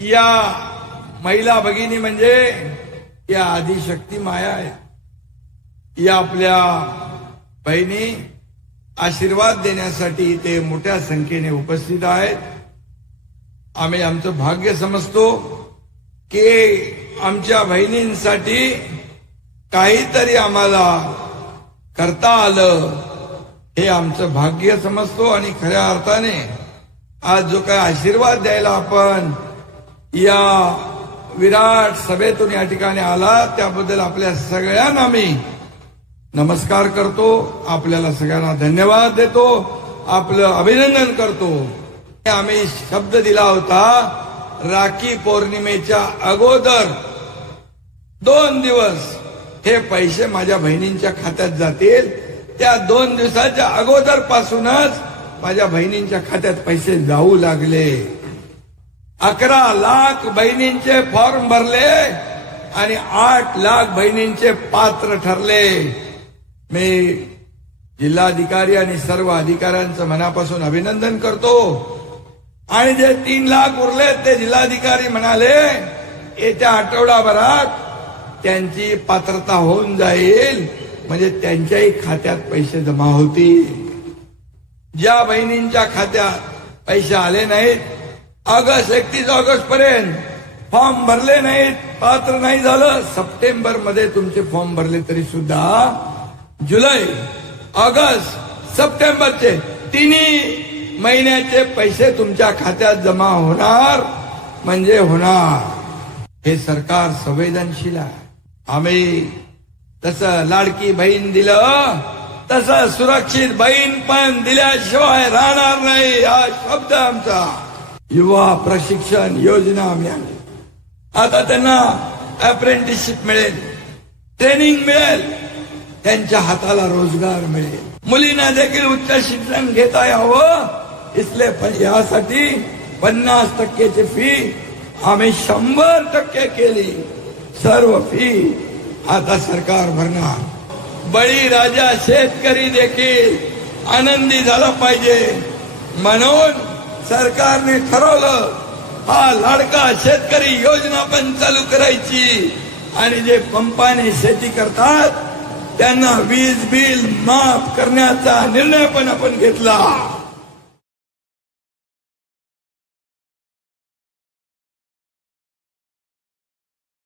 या महिला भगिनी म्हणजे या आदिशक्ती माया आहे. या आपल्या बहिणी आशीर्वाद देण्यासाठी ते मोठ्या संख्येने उपस्थित आहेत. आम्ही आमचं भाग्य समजतो की आमच्या बहिणींसाठी काहीतरी आम्हाला करता आलं हे आमचं भाग्य समजतो आणि खऱ्या अर्थाने आज जो काय आशीर्वाद द्यायला आपण या विराट सभेतून या ठिकाणी आला. त्याबद्दल आपल्या सगळ्यांना मी नमस्कार करतो. आपल्याला सगळ्यांना धन्यवाद देतो. आपलं अभिनंदन करतो. आम्ही शब्द दिला होता राखी पौर्णिमेच्या अगोदर. दोन दिवस हे पैसे माझ्या बहिणींच्या खात्यात जातील. त्या दोन दिवसाच्या अगोदर पासूनच माझ्या बहिणींच्या खात्यात पैसे जाऊ लागले. अकरा लाख बहिणींचे फॉर्म भरले आणि आठ लाख बहिणींचे पात्र ठरले. मी जिल्हाधिकारी आणि सर्व अधिकाऱ्यांचं मनापासून अभिनंदन करतो. आणि जे तीन लाख उरले ते जिल्हाधिकारी म्हणाले येत्या आठवडाभरात त्यांची पात्रता होऊन जाईल. म्हणजे त्यांच्याही खात्यात पैसे जमा होतील. ज्या बहिणींच्या खात्यात पैसे आले नाहीत ऑगस्ट एकतीस ऑगस्ट पर्यंत फॉर्म भरले नाहीत पात्र नाही झालं. सप्टेंबरमध्ये तुमचे फॉर्म भरले तरी सुद्धा जुलै ऑगस्ट सप्टेंबरचे तिन्ही महिन्याचे पैसे तुमच्या खात्यात जमा होणार. म्हणजे होणार. हे सरकार संवेदनशील आहे. आम्ही तसं लाडकी बहीण दिलं तसं सुरक्षित बहीण पण दिल्याशिवाय राहणार नाही. हा शब्द आमचा. युवा प्रशिक्षण योजना आम्ही आता त्यांना अप्रेंटिसशिप मिळेल ट्रेनिंग मिळेल त्यांच्या हाताला रोजगार मिळेल. मुलींना देखील उच्च शिक्षण घेता यावं. इसले यासाठी पन्नास टक्केची फी आम्ही शंभर टक्के केली. सर्व फी आता सरकार भरणार. बळी राजा शेतकरी देखील आनंदी झाला पाहिजे. म्हणून सरकारने ठरवलं हा लाडका शेतकरी योजना पण चालू करायची. आणि जे पंपाने शेती करतात त्यांना वीज बिल माफ करण्याचा निर्णय पण आपण घेतला.